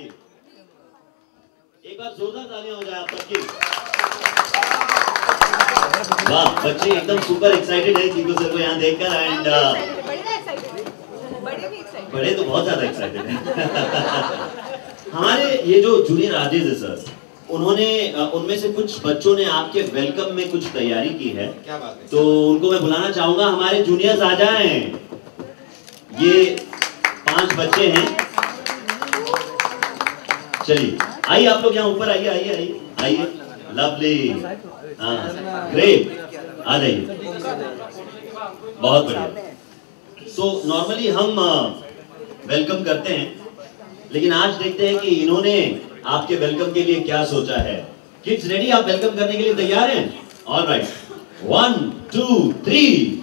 बताइए, एक बार जोरदार तालियां हो जाए आप सबकी। वाह, बच्चे एकदम सुपर एक्साइटेड है चीकू सर को यहाँ देखकर एंड बड़े तो बहुत ज्यादा एक्साइटेड हैं। हमारे ये जो जूनियर आर्टिस्ट है सर, उन्होंने उनमें से कुछ बच्चों ने आपके वेलकम में कुछ तैयारी की है। क्या बात है? तो उनको मैं बुलाना चाहूंगा, हमारे जूनियर्स आ जाएं। ये 5 बच्चे हैं। चलिए आइए आप लोग यहाँ ऊपर आइए आइए आइए आइए। लवली, हाँ ग्रेट, आ जाइए। बहुत बढ़िया। तो नॉर्मली हम वेलकम करते हैं, लेकिन आज देखते हैं कि इन्होंने आपके वेलकम के लिए क्या सोचा है। Kids ready? आप वेलकम करने के लिए तैयार हैं? All right, 1 2 3।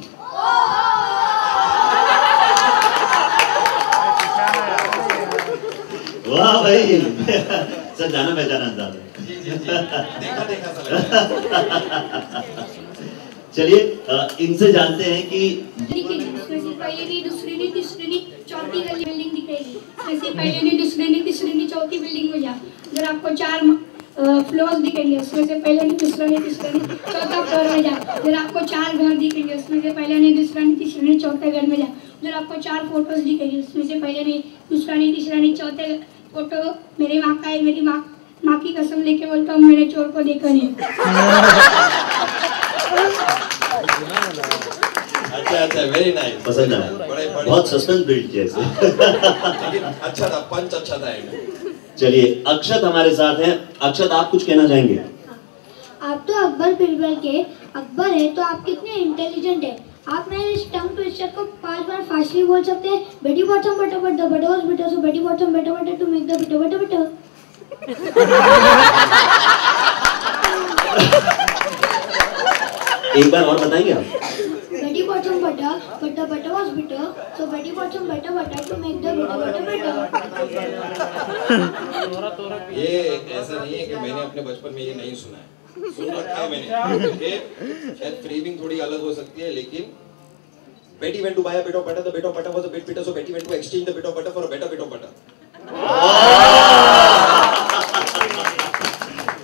वाह भाई, सर जाना पहचाना अंदाज है। देखा सा लगा। चलिए इनसे जानते हैं कि पहले नहीं, दूसरी नहीं, तीसरी नहीं, चौथी बिल्डिंग दिखेगी। वैसे पहले नहीं, दूसरी नहीं, तीसरी नहीं, चौथी बिल्डिंग में जा। अगर आपको 4 फ्लोर दिखेंगे, उसमें से पहले नहीं, दूसरा नहीं, तीसरा नहीं, चौथा फ्लोर में जा। अगर आपको 4 घर दिखेंगे, उसमें से पहले नहीं, दूसरा नहीं, तीसरा नहीं, चौथे घर में जा। अगर आपको 4 फोटोज दिखेंगे, उसमें से पहले नहीं, दूसरा नहीं, तीसरा नहीं, चौथे फोटो मेरी माँ का है। मेरी माँ की कसम लेके बोलता हूँ, मैंने चोर को देखा नहीं। अच्छा, वेरी नाइस, पसंद आया। बहुत सस्पेंस बिल्ड किया इसने। लेकिन अच्छा था, पंच अच्छा था। चलिए अक्षत हमारे साथ हैं। अक्षत, आप कुछ कहना चाहेंगे? आप तो अकबर बिरबल के अकबर है, तो आप कितने इंटेलिजेंट है। आप मेरे इस टंग ट्विस्टर को 5 बार फास्टली बोल सकते हैं। बेटी बॉटम बटा बटा बटोस बटा सो बेटी बॉटम बटा बटा टू मेक द बटा बटा बटा। एक बार और बताएंगे आप? बेटी बॉटम बटा बटा बटा वाज बटा सो बेटी बॉटम बटा बटा टू मेक द बटा बटा बटा। ये ऐसा नहीं है कि मैंने अपने बचपन में ये नहीं सुना है, सुन रखा है मैंने। कि शायद फ्रेमिंग थोड़ी अलग हो सकती है, लेकिन Betty went to buy a bit of butter, the bit of butter was a bit bitter, so Betty went to exchange the bit of butter for a better bit of butter.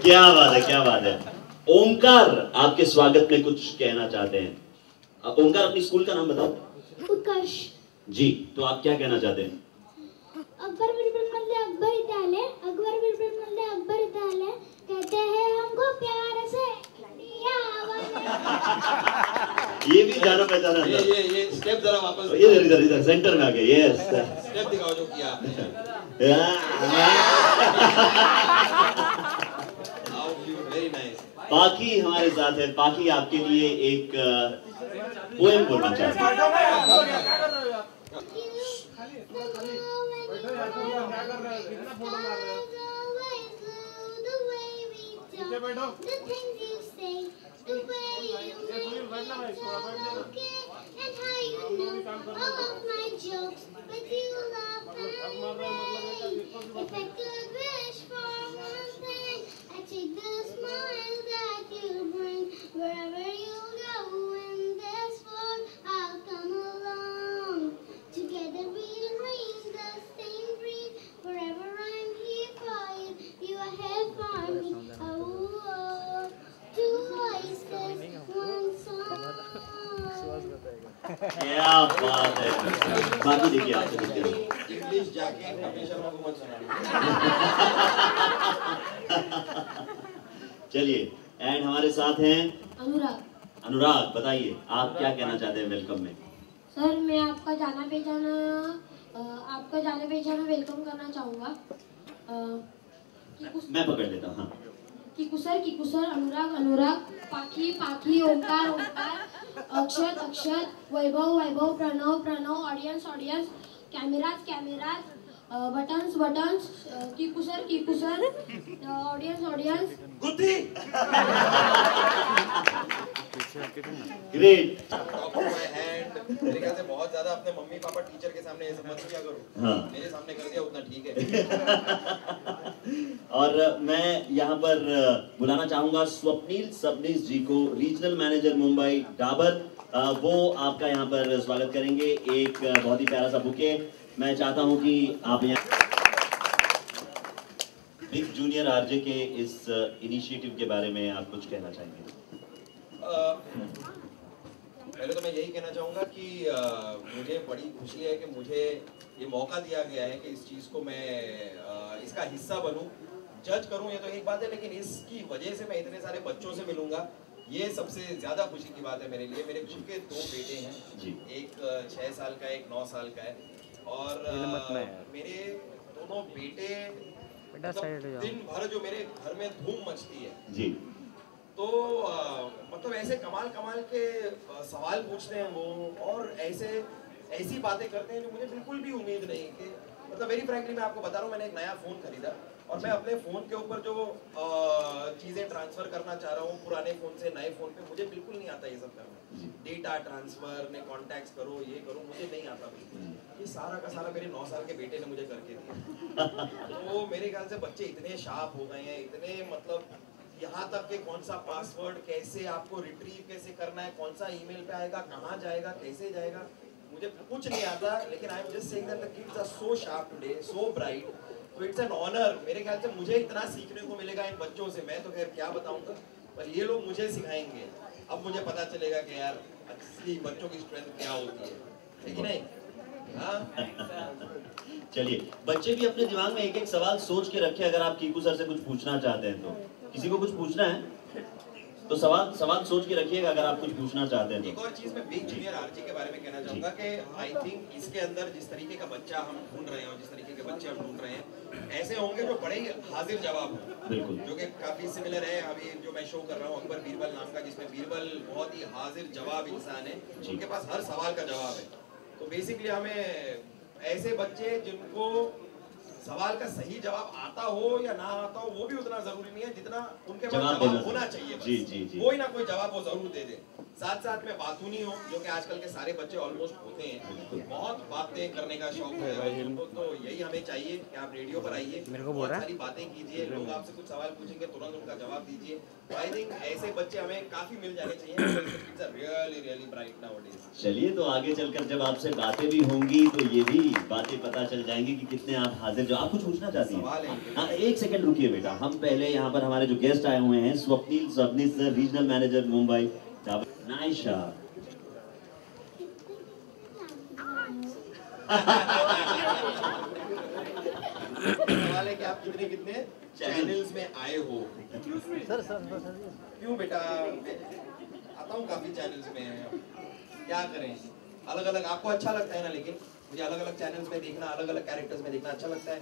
क्या बात है, क्या बात है। ओमकार आपके स्वागत में कुछ कहना चाहते हैं। ओमकार, अपनी स्कूल का नाम बताओ। उत्कर्ष जी, तो आप क्या कहना चाहते हैं? अकबर बिरबल मल्ले अकबर विद्यालय, अकबर बिरबल मल्ले अकबर विद्यालय, कहते हैं हमको प्यार से ये भी जाना पहचाना। ये स्टेप जरा वापस, ये इधर सेंटर में आ गए। यस, स्टेप दिखाओ जो किया आपने। Very nice. पाखी हमारे साथ है। पाखी, आपके लिए एक पोएम बोलना चाहते हैं। Wherever you go in this world, I'll come along. Together we'll bring the same dream. Forever I'm here for you, you are here for me. Oh, 2 voices, 1 song. क्या बात है। बाकी देखिए आपसे देखिए। इंग्लिश जाके कपिल शर्मा को मत सुना। चलिए, एंड हमारे साथ हैं अनुराग। अनुराग, बताइए आप क्या कहना चाहते हैं वेलकम में? सर, मैं आपका जाना पहचाना वेलकम करना चाहूँगा। मैं पकड़ लेता हूँ। हाँ, किकुसर, Anurag, Pakhi, Omkar, Akshat, Vaibhav, Pranav, audience, cameras, buttons, किकुसर, ऑडियंस, गुत्ती। ग्रेट। मेरे ख्याल से बहुत ज्यादा अपने मम्मी पापा टीचर के सामने ये सब मत किया करो। हाँ। मेरे सामने कर दिया उतना ठीक है। और मैं यहाँ पर बुलाना चाहूंगा स्वप्नील सबनीस जी को, रीजनल मैनेजर मुंबई डाबर। वो आपका यहाँ पर स्वागत करेंगे। एक बहुत ही प्यारा सा बुके मैं चाहता हूँ कि आप यहाँ बिग जूनियर आरजे के इस इनिशिएटिव के बारे में आप कुछ कहना चाहेंगे? पहले तो मैं यही कहना चाहूँगा कि मुझे बड़ी खुशी है कि मुझे ये मौका दिया गया है कि इस चीज़ को मैं इसका हिस्सा बनूं। जज करूं ये तो एक बात है, लेकिन इसकी वजह से मैं इतने सारे बच्चों से मिलूंगा, ये सबसे ज़्यादा खुशी की बात है मेरे लिए। मेरे खुद के 2 बेटे हैं, एक 6 साल का है, एक 9 साल का है। और मेरे दोनों बेटे दिन भर जो मेरे घर में धूम मचती है जी, तो मतलब ऐसे कमाल के सवाल पूछते हैं वो, और ऐसी बातें करते हैं जो मुझे बिल्कुल भी उम्मीद नहीं कि मतलब वेरी फ्रैंकली मैं आपको बता रहा हूँ, मैंने एक नया फ़ोन खरीदा और मैं अपने फ़ोन के ऊपर जो चीज़ें ट्रांसफ़र करना चाह रहा हूँ पुराने फ़ोन से नए फ़ोन पे, मुझे बिल्कुल नहीं आता ये सब करना। डेटा ट्रांसफ़र ने कॉन्टैक्ट्स करो, ये करो, मुझे नहीं आता बिल्कुल। ये सारा का सारा मेरे 9 साल के बेटे ने मुझे करके दिया। तो मेरे ख्याल से बच्चे इतने शार्प हो गए हैं, इतने मतलब यहाँ तक कि कौन सा पासवर्ड कैसे आपको रिट्रीव कैसे करना है, कौन सा ईमेल पे आएगा, कहाँ जाएगा, कैसे जाएगा, मुझे कुछ नहीं आता। लेकिन I am just saying that the kids are so sharp today, so bright, तो इट्स एन ऑनर। मेरे ख्याल से मुझे इतना सीखने को मिलेगा इन बच्चों से, मैं तो खैर क्या बताऊंगा, पर ये लोग मुझे सिखाएंगे। अब मुझे पता चलेगा कि यार असली बच्चों की स्ट्रेंथ क्या होती है कि नहीं? हाँ चलिए, बच्चे भी अपने दिमाग में एक एक सवाल सोच के रखे। अगर आप कीकू सर से कुछ पूछना चाहते हैं तो, किसी को कुछ पूछना है तो सवाल सोच के रखिएगा अगर आप कुछ पूछना चाहते हैं। एक और चीज मैं बिग जूनियर आरजे के बारे में कहना चाहूंगा कि आई थिंक इसके अंदर जिस तरीके का बच्चा हम ढूंढ रहे हैं और जिस तरीके के बच्चे हम ढूंढ रहे हैं, ऐसे होंगे जो बड़े ही हाजिर जवाब हो, बिल्कुल, जो कि काफी सिमिलर है अभी जो मैं शो कर रहा हूँ अकबर बीरबल नाम का, जिसमें बीरबल बहुत ही हाजिर जवाब इंसान है, उनके पास हर सवाल का जवाब है। तो बेसिकली हमें ऐसे बच्चे जिनको सवाल का सही जवाब आता हो या ना आता हो वो भी उतना जरूरी नहीं है जितना उनके पास जवाब होना चाहिए। जी जी जी, कोई ना कोई जवाब वो जरूर दे दे। साथ साथ में बातूनी हो, जो कि आजकल के सारे बच्चे ऑलमोस्ट होते हैं, बहुत बातें करने का शौक है उनको, तो यही हमें चाहिए कि आप रेडियो पर आइए, बहुत सारी बातें कीजिए, लोग आपसे कुछ सवाल पूछेंगे तुरंत उनका जवाब दीजिए। तो आई थिंक ऐसे बच्चे हमें काफी मिल जाने चाहिए। Really bright nowadays. चलिए, तो आगे चलकर जब आपसे बातें भी होंगी तो ये भी बातें पता चल जाएंगी कि कितने आप हाजिर। जो आप कुछ पूछना चाहती हैं? हाँ, एक सेकंड रुकिए बेटा। हम पहले यहाँ पर हमारे जो गेस्ट आए हुए हैं, Swapnil Sabnis sir, regional manager Mumbai. Naisha, सवाल है कि आप कितने चैनल्स में आए हो? सर क्यों बेटा, आता हूँ काफी चैनल्स में, क्या करें, अलग अलग आपको अच्छा लगता है ना, लेकिन मुझे अलग अलग चैनल्स में देखना, अलग अलग कैरेक्टर्स में देखना अच्छा लगता है।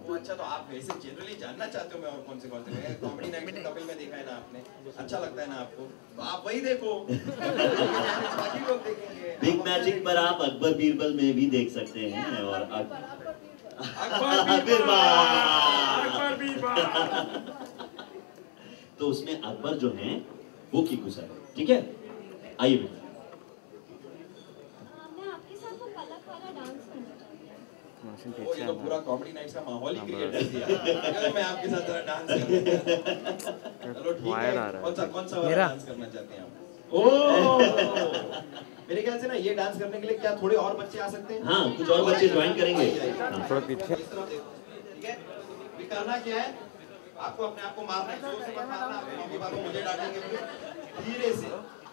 वो अच्छा, तो आप वैसे जनरली जानना चाहते हो मैं और कौन से कॉमेडी नाइट कपिल में देखा है ना आपने, अच्छा लगता है ना आपको, तो आप वही देखो। बाकी लोग देखेंगे। बिग मैजिक पर आप अकबर बीरबल में भी देख सकते हैं, और अकबर बीरबल तो उसमें अकबर जो हैं वो कीकू सर, ठीक है? आइए बेटा। वो ये तो पूरा कॉमेडी नाइट्स का माहौल ही क्रिएट कर दिया। चलो मैं आपके साथ जरा डांस करूं। चलो ठीक है, कौन सा वाला डांस करना चाहते हैं आप? ओह, मेरे ख्याल से ना ये डांस करने के लिए क्या थोड़े और बच्चे आ सकते हैं? हाँ, कुछ और बच्चे ज्वाइन करेंगे। थोड़ा पीछे इस तरफ देखो, ठीक है? भी करना क्या है, आपको अपने आप को मारना है, जोर से मत मारना, आपके मम्मी पापा मुझे डांटेंगे, धीरे से,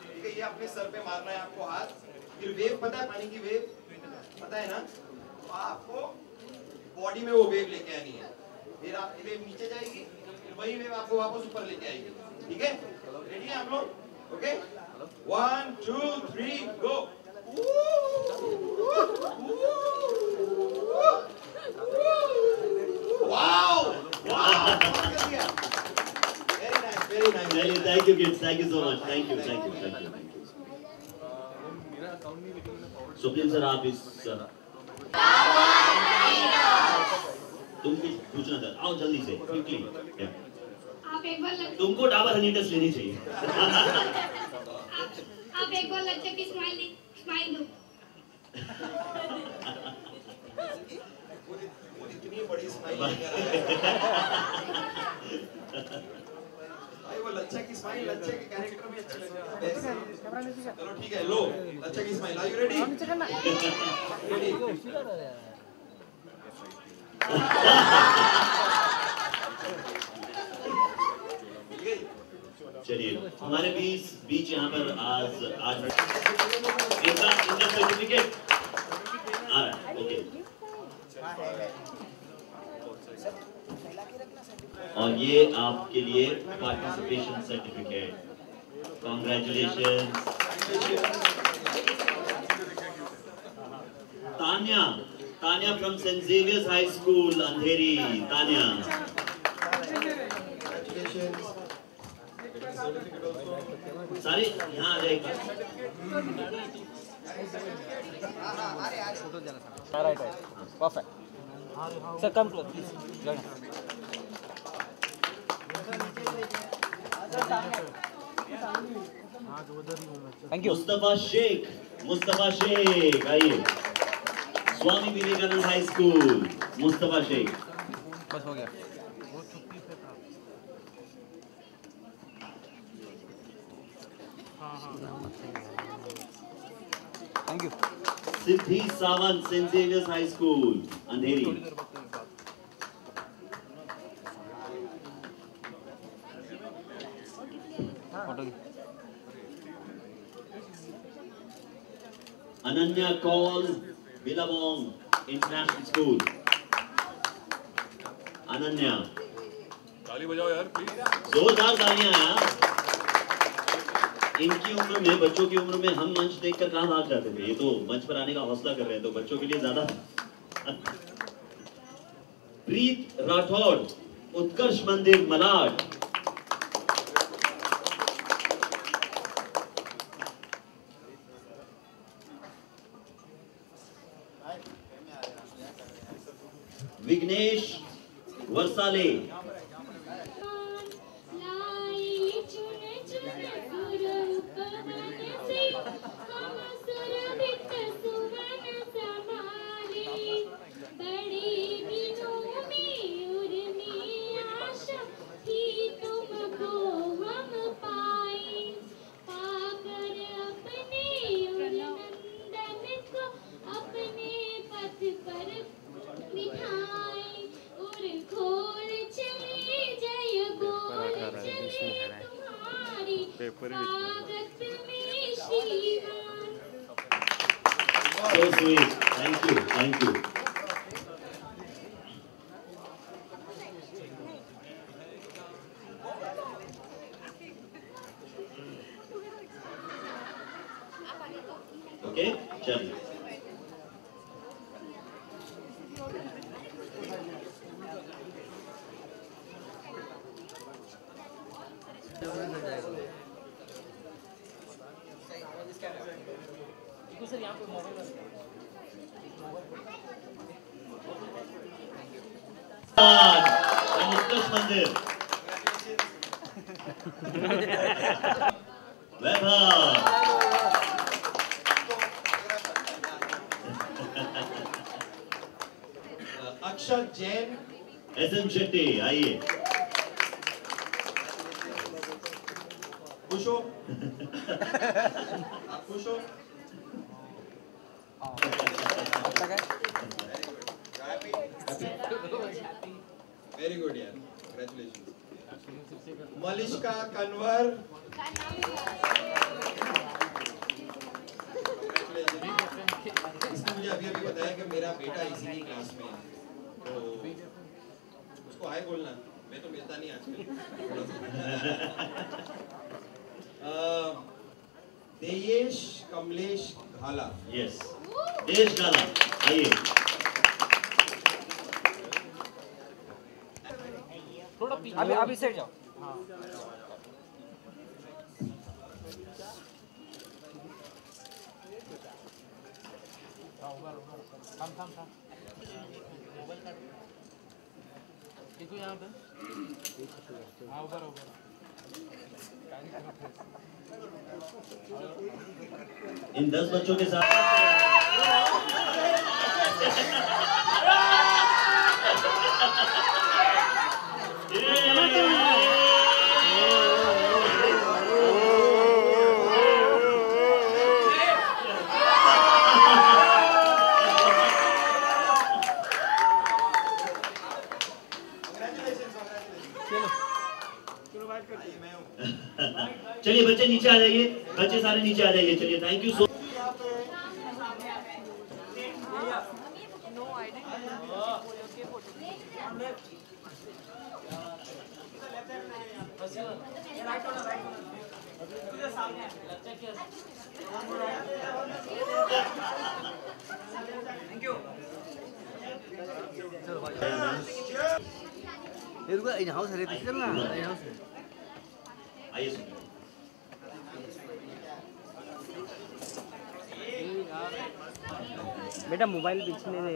ठीक है? ये अपने सर पे मारना है आपको हाथ, फिर वेव, पता है पानी की वेव, पता है ना? तो आपको बॉडी में वो वेव लेके आनी है, फिर आपकी वेव नीचे जाएगी, फिर वही वेव आपको वापस ऊपर लेके आएगी, ठीक है? रेडी हैं आप लोग? Okay, 1 2 3 go. Wow, very nice, thank you kids, thank you so much, thank you. Swapnil sir, आप इस तुम कुछ पूछना चाहते? आओ जल्दी से, क्विकली। आप एक बार तुमको डाबर हनीटस लेनी चाहिए। आप एक बार लज्जा की स्माइल दो। इतनी बड़ी स्माइल भाई, वो लच्छा की स्माइल लच्छे के कैरेक्टर में अच्छी लगती है। चलो ठीक है, लो अच्छा की smile, are you ready? Ready? चलिए हमारे बीच यहाँ पर आज इनका सर्टिफिकेट आ रहा है। ओके, और ये आपके लिए participation certificate. Congratulation Tanya from Saint Xavier's high school Andheri. Tanya, सारे यहाँ आ जाएगा। Right. Perfect. Sir, come close, please. Join us. Thank you. Mustafa Shaikh आइए। Swami Vivekananda High School, Mustafa Shaikh. बस हो गया। Thank you. Siddhi Sawant, Saint Xavier's high school Andheri. Ananya Kaul, Billabong International School. Ananya, ताली बजाओ यार प्लीज। जोरदार तालियां यार। इनकी उम्र में, बच्चों की उम्र में हम मंच देखकर कहाँ भाग जाते थे, ये तो मंच पर आने का हौसला कर रहे हैं, तो बच्चों के लिए ज्यादा। प्रीत राठौड़, उत्कर्ष मंदिर Malad. Vighnesh वर्साले, so sweet. Thank you. Okay, चल। उत्कर्ष मंदिर, वैभव, अक्षत जैन, एसएम शेट्टी आइए। खुश हो? आप खुश हो? वेरी गुड यार, कंग्रेचुलेशन। मलिश्का कन्वर, इसने मुझे अभी बताया कि मेरा बेटा इसी की क्लास में है, तो उसको हाय बोलना, मैं तो मिलता नहीं आजकल। देयेश कमलेश घाला। यस, देश गाला आइए। अभी सेट जाओ। इन 10 बच्चों के साथ बच्चे नीचे आ जाइए, बच्चे सारे नीचे आ जाइए। चलिए, thank you so. In house है पिक्चर ना इन हाउस आइए बेटा मोबाइल पीछे ले ले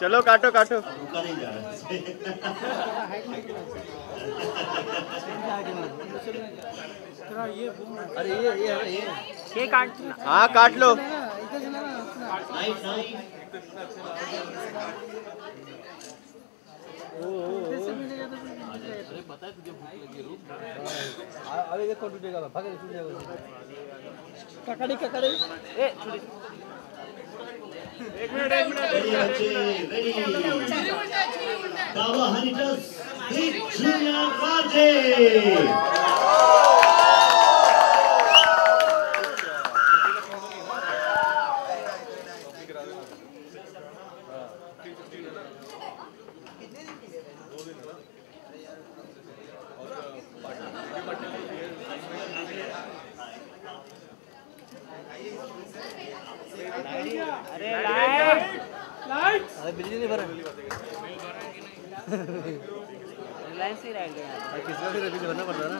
चलो काटो काटो। रुका नहीं जा रहा। अरे ये काट हाँ काट लो। Night night. अरे देखो टूटेगा भाग टूट जाएगा ककड़ी ककड़ी ए छोड़ी एक मिनट बच्चे रेडी। दावा हनीटस बिग जूनियर पार्टी। अरे लाइट अरे बिजली नहीं भरा रिलायंस ही रह गया किसका भी बिजली भरना पड़ता है ना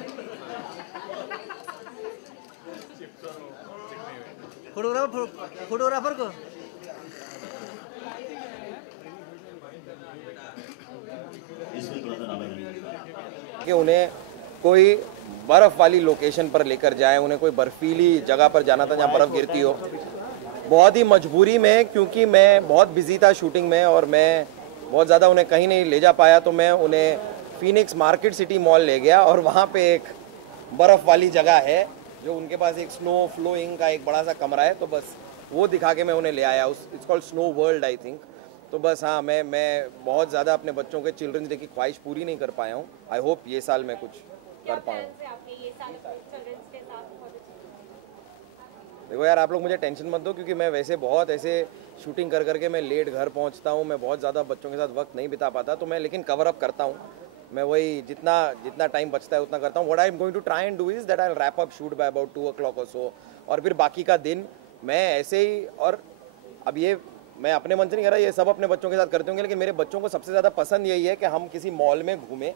फोटोग्राफर को कि उन्हें कोई बर्फ़ वाली लोकेशन पर लेकर जाए, उन्हें कोई बर्फीली जगह पर जाना था जहाँ बर्फ़ गिरती हो। बहुत ही मजबूरी में, क्योंकि मैं बहुत बिजी था शूटिंग में और मैं बहुत ज़्यादा उन्हें कहीं नहीं ले जा पाया, तो मैं उन्हें फीनिक्स मार्केट सिटी मॉल ले गया और वहाँ पे एक बर्फ़ वाली जगह है जो उनके पास एक स्नो फ्लोइंग का एक बड़ा सा कमरा है, तो बस वो दिखा के मैं उन्हें ले आया। It's called snow world I think. तो बस हाँ, मैं बहुत ज़्यादा अपने बच्चों के चिल्ड्रंस डे की ख्वाहिश पूरी नहीं कर पाया हूँ। आई होप ये साल मैं कुछ कर पाऊँ। देखो यार, आप लोग मुझे टेंशन मत दो, क्योंकि मैं वैसे बहुत ऐसे शूटिंग कर करके मैं लेट घर पहुंचता हूं, मैं बहुत ज़्यादा बच्चों के साथ वक्त नहीं बिता पाता, तो मैं लेकिन कवर अप करता हूं। मैं वही जितना टाइम बचता है उतना करता हूं। What I am going to try and do is that I will wrap up shoot by about 2 o'clock और सो, और फिर बाकी का दिन मैं ऐसे ही। और अब ये मैं अपने मन से नहीं कर रहा, ये सब अपने बच्चों के साथ करते होंगे, लेकिन मेरे बच्चों को सबसे ज़्यादा पसंद यही है कि हम किसी मॉल में घूमें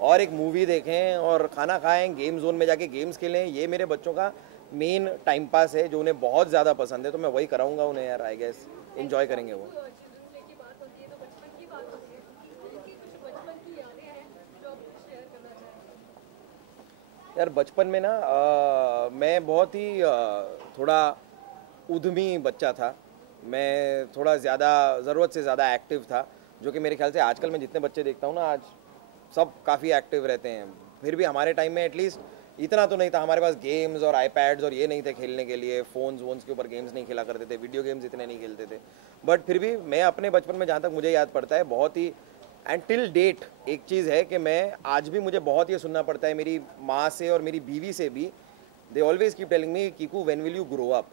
और एक मूवी देखें और खाना खाएं, गेम जोन में जाके गेम्स खेलें। ये मेरे बच्चों का मेन टाइम पास है जो उन्हें बहुत ज़्यादा पसंद है, तो मैं वही कराऊंगा उन्हें यार। आई गेस एंजॉय करेंगे वो। यार बचपन में ना मैं बहुत ही थोड़ा उद्यमी बच्चा था। मैं थोड़ा ज़्यादा ज़रूरत से ज़्यादा एक्टिव था, जो कि मेरे ख्याल से आजकल मैं जितने बच्चे देखता हूँ ना, आज सब काफ़ी एक्टिव रहते हैं। फिर भी हमारे टाइम में एटलीस्ट इतना तो नहीं था, हमारे पास गेम्स और आईपैड्स और ये नहीं थे खेलने के लिए, फ़ोन्स के ऊपर गेम्स नहीं खेला करते थे, वीडियो गेम्स इतने नहीं खेलते थे। बट फिर भी मैं अपने बचपन में, जहाँ तक मुझे याद पड़ता है, बहुत ही एंड टिल डेट एक चीज़ है कि मैं आज भी मुझे बहुत ये सुनना पड़ता है मेरी माँ से और मेरी बीवी से भी। They always keep telling me, Kiku when will you grow up.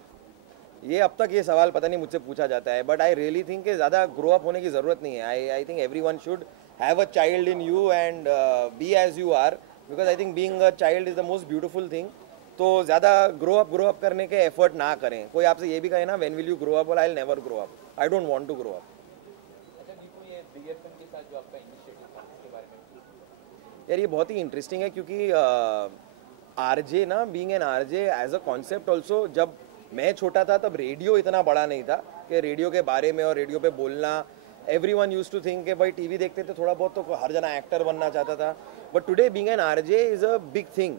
ये अब तक ये सवाल पता नहीं मुझसे पूछा जाता है, बट आई रियली थिंक कि ज़्यादा ग्रो अप होने की ज़रूरत नहीं है। I think everyone should have a child in you and be as you are, because I think being a child is the most beautiful thing. तो ज़्यादा grow up करने के एफर्ट ना करें। कोई आपसे ये भी कहे ना when will you grow up, I will never grow up, I don't want to grow up. यार ये बहुत ही इंटरेस्टिंग है, क्योंकि आरजे ना, being an RJ as a concept also, जब मैं छोटा था तब रेडियो इतना बड़ा नहीं था कि रेडियो के बारे में और रेडियो पे बोलना, एवरीवन यूज्ड टू थिंक कि भाई टीवी देखते थे थोड़ा बहुत तो हर जना एक्टर बनना चाहता था। But today being an RJ is a big thing.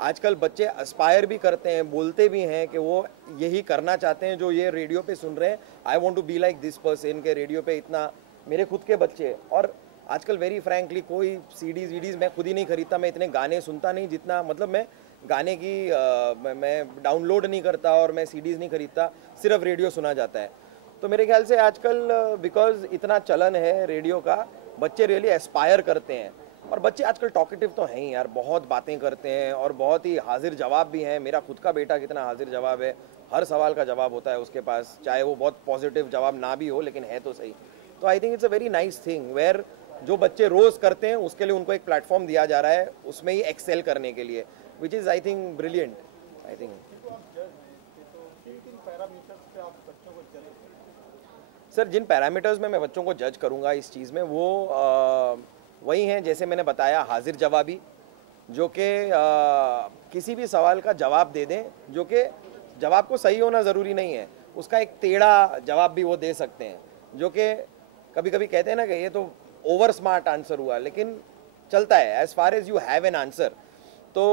आजकल बच्चे एस्पायर भी करते हैं, बोलते भी हैं कि वो यही करना चाहते हैं जो ये रेडियो पे सुन रहे हैं। I want to be like this person, के रेडियो पे इतना मेरे खुद के बच्चे। और आजकल वेरी फ्रैंकली कोई सीडीज़ वीडीज़ मैं खुद ही नहीं खरीदता, मैं इतने गाने सुनता नहीं जितना, मतलब मैं गाने की मैं डाउनलोड नहीं करता और मैं सीडीज़ नहीं खरीदता, सिर्फ रेडियो सुना जाता है। तो मेरे ख्याल से आजकल बिकॉज इतना चलन है रेडियो का, बच्चे रियली एस्पायर करते हैं। और बच्चे आजकल टॉकेटिव तो हैं ही यार, बहुत बातें करते हैं और बहुत ही हाजिर जवाब भी हैं। मेरा खुद का बेटा कितना हाजिर जवाब है, हर सवाल का जवाब होता है उसके पास, चाहे वो बहुत पॉजिटिव जवाब ना भी हो लेकिन है तो सही। तो I think it's a very nice thing where जो बच्चे रोज़ करते हैं उसके लिए उनको एक प्लेटफॉर्म दिया जा रहा है उसमें ही एक्सेल करने के लिए, which is I think brilliant. I think sir जिन पैरामीटर्स में मैं बच्चों को जज करूंगा इस चीज़ में वो वही हैं जैसे मैंने बताया, हाजिर जवाबी, जो कि किसी भी सवाल का जवाब दे दें, जो कि जवाब को सही होना ज़रूरी नहीं है, उसका एक टेढ़ा जवाब भी वो दे सकते हैं, जो कि कभी कभी कहते हैं ना कि ये तो ओवर स्मार्ट आंसर हुआ, लेकिन चलता है as far as you have an answer. तो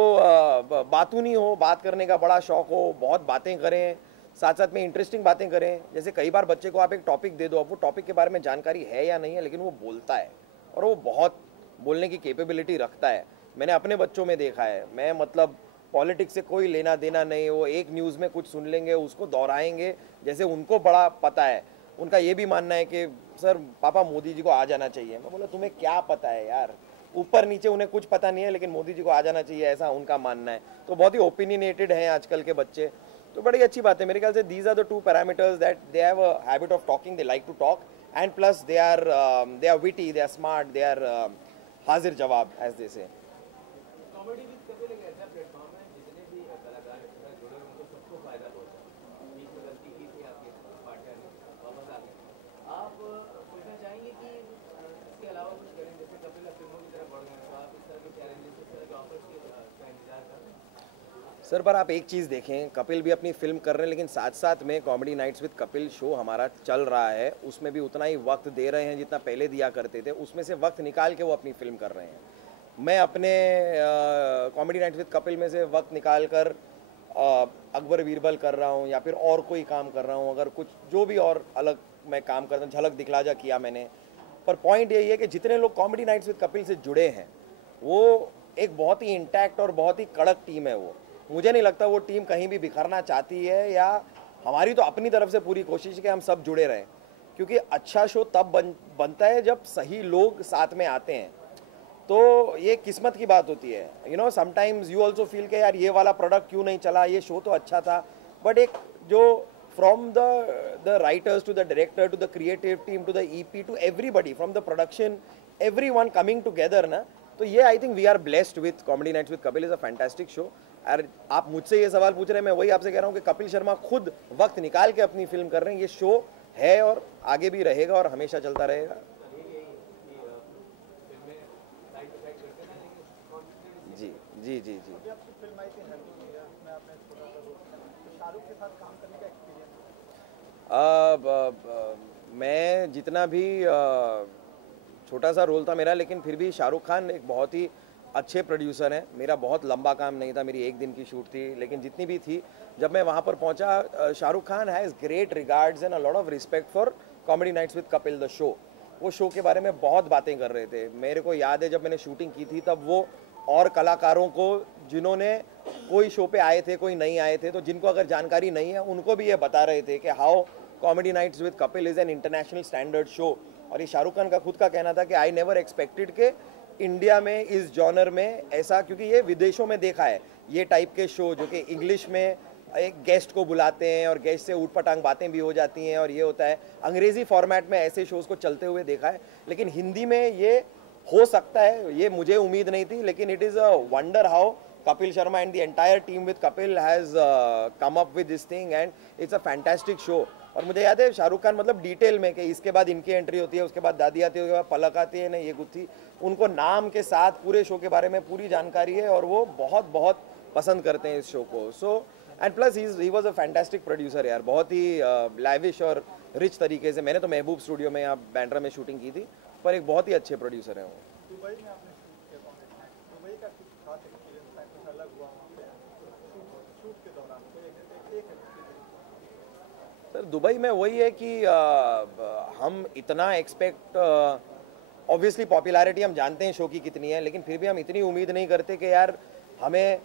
बातूनी हो, बात करने का बड़ा शौक हो, बहुत बातें करें, साथ साथ में इंटरेस्टिंग बातें करें। जैसे कई बार बच्चे को आप एक टॉपिक दे दो, अब वो टॉपिक के बारे में जानकारी है या नहीं है, लेकिन वो बोलता है और वो बहुत बोलने की कैपेबिलिटी रखता है। मैंने अपने बच्चों में देखा है, मैं मतलब पॉलिटिक्स से कोई लेना देना नहीं, वो एक न्यूज़ में कुछ सुन लेंगे, उसको दोहराएंगे जैसे उनको बड़ा पता है। उनका ये भी मानना है कि सर पापा मोदी जी को आ जाना चाहिए। मैं बोला तुम्हें क्या पता है यार, ऊपर नीचे उन्हें कुछ पता नहीं है, लेकिन मोदी जी को आ जाना चाहिए ऐसा उनका मानना है। तो बहुत ही ओपिनियनेटेड हैं आजकल के बच्चे, तो बड़ी अच्छी बात है मेरे ख्याल से। These are the two parameters that they have a habit of talking, they like to talk, and plus they are witty, they are smart, they are हाजिर जवाब एज दे से। सर पर आप एक चीज़ देखें, कपिल भी अपनी फिल्म कर रहे हैं, लेकिन साथ साथ में comedy nights with Kapil show हमारा चल रहा है, उसमें भी उतना ही वक्त दे रहे हैं जितना पहले दिया करते थे, उसमें से वक्त निकाल के वो अपनी फिल्म कर रहे हैं। मैं अपने कॉमेडी नाइट्स विद कपिल में से वक्त निकाल कर अकबर बीरबल कर रहा हूँ या फिर और कोई काम कर रहा हूँ, अगर कुछ जो भी और अलग मैं काम करता हूँ, झलक दिखला जा किया मैंने। पर पॉइंट यही है कि जितने लोग कॉमेडी नाइट्स विद कपिल से जुड़े हैं वो एक बहुत ही इंटैक्ट और बहुत ही कड़क टीम है। वो मुझे नहीं लगता वो टीम कहीं भी बिखरना चाहती है, या हमारी तो अपनी तरफ से पूरी कोशिश है कि हम सब जुड़े रहें, क्योंकि अच्छा शो तब बनता है जब सही लोग साथ में आते हैं। तो ये किस्मत की बात होती है। You know sometimes you also feel के यार ये वाला प्रोडक्ट क्यों नहीं चला, ये शो तो अच्छा था, बट एक जो from the writers to the director to the creative team to the EP to everybody from the production, everyone coming together ना, तो ये I think we are blessed with comedy nights with Kapil is a fantastic show. और आप मुझसे ये सवाल पूछ रहे हैं, मैं वही आपसे कह रहा हूँ कि कपिल शर्मा खुद वक्त निकाल के अपनी फिल्म कर रहे हैं। ये शो है और आगे भी रहेगा और हमेशा चलता रहेगा। जी जी जी जी। मैं जितना भी छोटा सा रोल था मेरा, लेकिन फिर भी शाहरुख खान एक बहुत ही अच्छे प्रोड्यूसर हैं। मेरा बहुत लंबा काम नहीं था, मेरी एक दिन की शूट थी, लेकिन जितनी भी थी जब मैं वहाँ पर पहुँचा, Shahrukh Khan has great regards and a lot of respect for comedy nights with Kapil the show. वो शो के बारे में बहुत बातें कर रहे थे। मेरे को याद है जब मैंने शूटिंग की थी तब वो और कलाकारों को जिन्होंने कोई शो पे आए थे कोई नहीं आए थे, तो जिनको अगर जानकारी नहीं है उनको भी ये बता रहे थे कि how comedy nights with Kapil is an international standard show. और ये शाहरुख खान का खुद का कहना था कि आई नेवर एक्सपेक्टेड के इंडिया में इस जॉनर में ऐसा, क्योंकि ये विदेशों में देखा है ये टाइप के शो जो कि इंग्लिश में एक गेस्ट को बुलाते हैं और गेस्ट से ऊटपटांग बातें भी हो जाती हैं और ये होता है। अंग्रेजी फॉर्मेट में ऐसे शोज़ को चलते हुए देखा है, लेकिन हिंदी में ये हो सकता है, ये मुझे उम्मीद नहीं थी। लेकिन it is a wonder how Kapil Sharma and the entire team with Kapil has come up with this thing and it's a fantastic show. और मुझे याद है शाहरुख खान मतलब डिटेल में कि इसके बाद इनकी एंट्री होती है, उसके बाद दादी आती है, उसके बाद पलक आती है ना, ये गुत्थी, उनको नाम के साथ पूरे शो के बारे में पूरी जानकारी है और वो बहुत बहुत पसंद करते हैं इस शो को। So and plus he was a fantastic producer यार, बहुत ही लैविश और रिच तरीके से। मैंने तो महबूब स्टूडियो में यहाँ बैंड्रा में शूटिंग की थी, पर एक बहुत ही अच्छे प्रोड्यूसर हैं वो। दुबई में आपने शूट किया, दुबई का कुछ खास एक्सपीरियंस अलग हुआ वहाँ पे शूट के दौरान? सर दुबई में वही है कि हम इतना एक्सपेक्ट, ऑब्वियसली पॉपुलैरिटी हम जानते हैं शो की कितनी है, लेकिन फिर भी हम इतनी उम्मीद नहीं करते कि यार हमें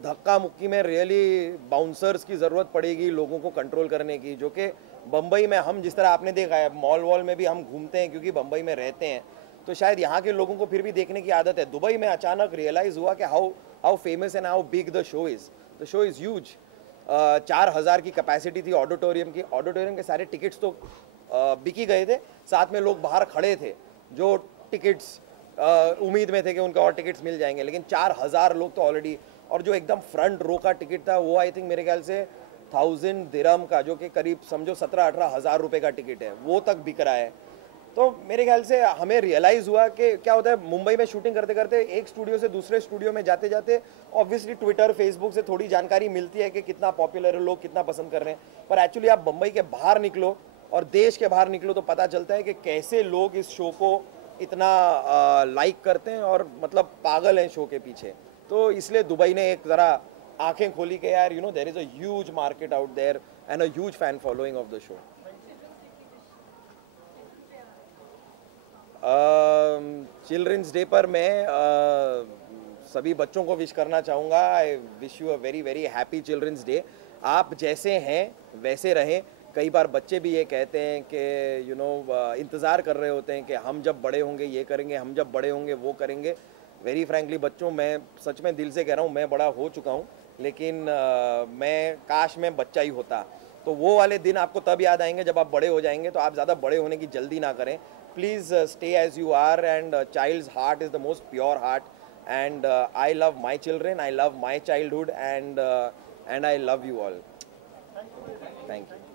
धक्का मुक्की में रियली बाउंसर्स की ज़रूरत पड़ेगी लोगों को कंट्रोल करने की, जो कि बम्बई में हम जिस तरह आपने देखा है मॉल वॉल में भी हम घूमते हैं क्योंकि बम्बई में रहते हैं, तो शायद यहाँ के लोगों को फिर भी देखने की आदत है। दुबई में अचानक रियलाइज़ हुआ कि how famous and how big the show is. The show is huge. 4000 की कैपेसिटी थी ऑडिटोरियम की। ऑडिटोरियम के सारे टिकट्स तो बिकी गए थे, साथ में लोग बाहर खड़े थे जो टिकट्स उम्मीद में थे कि उनको और टिकट्स मिल जाएंगे, लेकिन 4000 लोग तो ऑलरेडी। और जो एकदम फ्रंट रो का टिकट था वो आई थिंक मेरे ख्याल से 1000 दिरहम का, जो कि करीब समझो 17-18 हज़ार रुपये का टिकट है, वो तक बिक रहा है। तो मेरे ख्याल से हमें रियलाइज़ हुआ कि क्या होता है, मुंबई में शूटिंग करते करते एक स्टूडियो से दूसरे स्टूडियो में जाते जाते ऑब्वियसली ट्विटर फेसबुक से थोड़ी जानकारी मिलती है कि कितना पॉपुलर है, लोग कितना पसंद कर रहे हैं, पर एक्चुअली आप मुंबई के बाहर निकलो और देश के बाहर निकलो तो पता चलता है कि कैसे लोग इस शो को इतना लाइक करते हैं और मतलब पागल हैं शो के पीछे। तो इसलिए दुबई ने एक ज़रा आंखें खोली कि यार you know there is a huge market out there and a huge fan following of the show. Children's day पर मैं सभी बच्चों को विश करना चाहूँगा। I wish you a very very happy children's day. आप जैसे हैं वैसे रहें। कई बार बच्चे भी ये कहते हैं कि यू नो इंतज़ार कर रहे होते हैं कि हम जब बड़े होंगे ये करेंगे, हम जब बड़े होंगे वो करेंगे। वेरी फ्रैंकली बच्चों, मैं सच में दिल से कह रहा हूँ, मैं बड़ा हो चुका हूँ, लेकिन मैं काश मैं बच्चा ही होता। तो वो वाले दिन आपको तब याद आएंगे जब आप बड़े हो जाएंगे। तो आप ज़्यादा बड़े होने की जल्दी ना करें। Please stay as you are, and child's heart is the most pure heart, and I love my children, I love my childhood, and I love you all. Thank you.